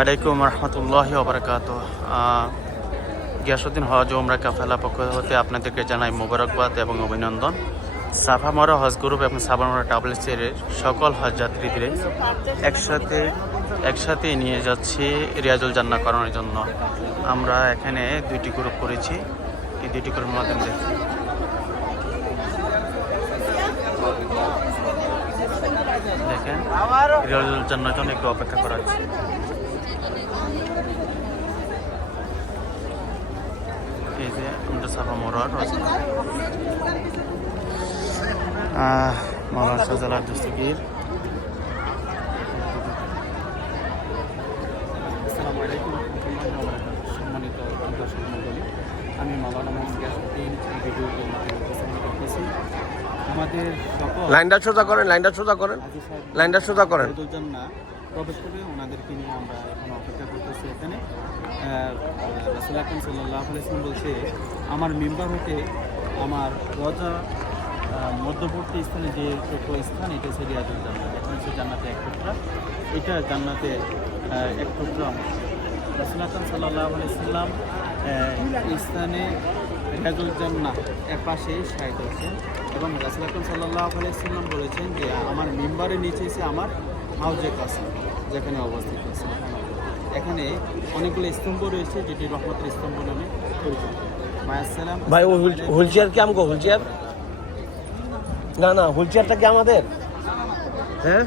আলাইকুম রহমতুল্লাহি ওয়া বারাকাতুহু। গিয়াসউদ্দিন হজ ও উমরা কাফেলা পক্ষ হতে আপনাদেরকে জানাই মোবারকবাদ এবং অভিনন্দন। সাফা মারা হজ গ্রুপ এবং সাফা মারা ট্রাভেলসের সকল হজ যাত্রীদের একসাথে নিয়ে যাচ্ছি রিয়াজুল জান্নাহ করানোর জন্য। আমরা এখানে দুইটি গ্রুপ করেছি, এই দুইটি গ্রুপের মাধ্যমে দেখেন রিয়াজুল জান্নাহর জন্য একটু অপেক্ষা করা হচ্ছে। এই যে আমরা সাফা মারা মাওলানা শাহজালাল দস্তগীর। আসসালামু আলাইকুম সম্মানিত দর্শক মণ্ডলী, আমি মাওলানা মোহাম্মদ গিয়াসউদ্দিন এই ভিডিওতে করতেছি। আমাদের লাইনটা সোজা করেন, না প্রবেশ করে ওনাদেরকে নিয়ে আমরা এখন অপেক্ষা করতেছি। এখানে রাসূল আকরাম সাল্লাল্লাহু আলাইহি ওয়াসাল্লাম বলছে, আমার মিম্বার হতে আমার রজা মধ্যবর্তী স্থানে যে স্থান, এটা হচ্ছে রিয়াজুল জান্নাহ। এখন হচ্ছে জান্নাতে এক টুকরা, এটা জান্নাতে এক টুকরা অংশ। রাসূল আকরাম সাল্লাল্লাহু আলাইহি ওয়াসাল্লাম এই স্থানে রিয়াজুল জান্নাহ এর পাশে শায়িত আছেন এবং রাসূল আকরাম সাল্লাল্লাহু আলাইহি ওয়াসাল্লাম বলেছেন যে আমার মিম্বারের নিচে এসে আমার হাউজে কাসা যেখানে অবস্থিত আছে। এখানে অনেকগুলো স্তম্ভ রয়েছে, যেটি রহমতের স্তম্ভ নামে পরিচিত। মায়াসালাম ভাই, হুইলচেয়ার কি আমগো? হুইলচেয়ার না, হুইলচেয়ারটা কি আমাদের? হ্যাঁ।